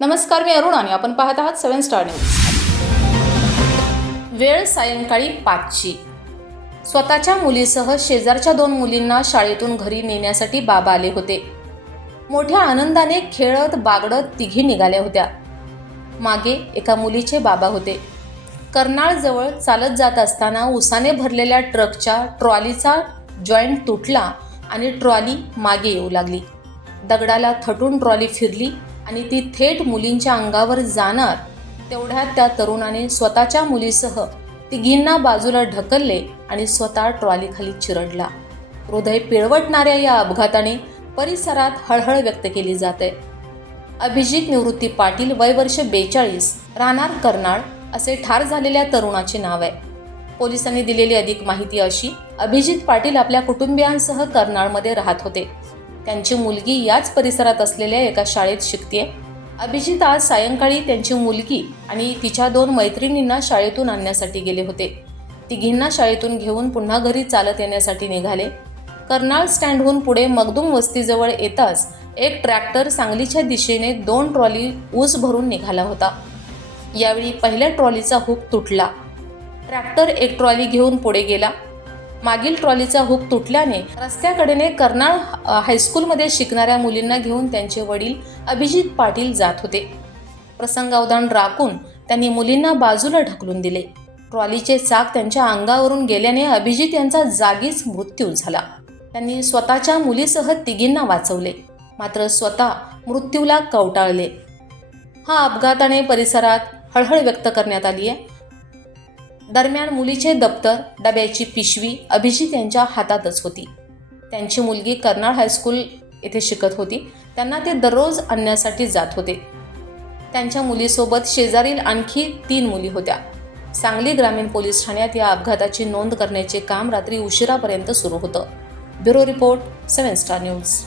नमस्कार मी अरुण आणि आपण पाहत आहात सेवन स्टार न्यूज. वेळ सायंकाळी पाचची. स्वतःच्या मुलीसह शेजारच्या दोन मुलींना शाळेतून घरी नेण्यासाठी बाबा आले होते. मोठ्या आनंदाने खेळत बागडत तिघी निघाल्या होत्या. मागे एका मुलीचे बाबा होते. कर्नाळजवळ चालत जात असताना उसाने भरलेल्या ट्रकच्या ट्रॉलीचा जॉईंट तुटला आणि ट्रॉली मागे येऊ लागली. दगडाला थटून ट्रॉली फिरली आणि ती थेट मुलींच्या अंगावर जाणार तेवढ्यात त्या तरुणाने स्वतःच्या मुलीसह तिघींना बाजूला ढकलले आणि स्वतः ट्रॉलीखाली चिरडला. हृदय पिळवटणाऱ्या या अपघाताने परिसरात हळहळ व्यक्त केली जाते. अभिजित निवृत्ती पाटील वय वर्ष बेचाळीस राहणार कर्नाळ असे ठार झालेल्या तरुणाचे नाव आहे. पोलिसांनी दिलेली अधिक माहिती अशी अभिजित पाटील आपल्या कुटुंबियांसह कर्नाळमध्ये राहत होते. त्यांची मुलगी याच परिसरात असलेल्या एका शाळेत शिकते अभिजित आज सायंकाळी त्यांची मुलगी आणि तिच्या दोन मैत्रिणींना शाळेतून आणण्यासाठी गेले होते. तिघींना शाळेतून घेऊन पुन्हा घरी चालत येण्यासाठी निघाले. कर्नाळ स्टँडहून पुढे मगदूम वस्तीजवळ येताच एक ट्रॅक्टर सांगलीच्या दिशेने दोन ट्रॉली ऊस भरून निघाला होता. यावेळी पहिल्या ट्रॉलीचा हुक तुटला. ट्रॅक्टर एक ट्रॉली घेऊन पुढे गेला. मागील ट्रॉलीचा हुक तुटल्याने रस्त्याकडेने कर्नाळ हायस्कूलमध्ये शिकणाऱ्या मुलींना घेऊन त्यांचे वडील अभिजित पाटील जात होते. प्रसंगावधान राखून त्यांनी मुलींना बाजूला ढकलून दिले. ट्रॉलीचे चाक त्यांच्या अंगावरून गेल्याने अभिजित यांचा जागीच मृत्यू झाला. त्यांनी स्वतःच्या मुलीसह तिघींना वाचवले. मात्र स्वतः मृत्यूला कवटाळले. हा अपघाताने परिसरात हळहळ व्यक्त करण्यात आली आहे. दरम्यान मुलीचे दप्तर डब्याची पिशवी अभिजित यांच्या हातातच होती. त्यांची मुलगी कर्नाळ हायस्कूल येथे शिकत होती. त्यांना ते दररोज आणण्यासाठी जात होते. त्यांच्या मुलीसोबत शेजारील आणखी तीन मुली होत्या. सांगली ग्रामीण पोलीस ठाण्यात या अपघाताची नोंद करण्याचे काम रात्री उशिरापर्यंत सुरू होतं. Bureau report seven star news.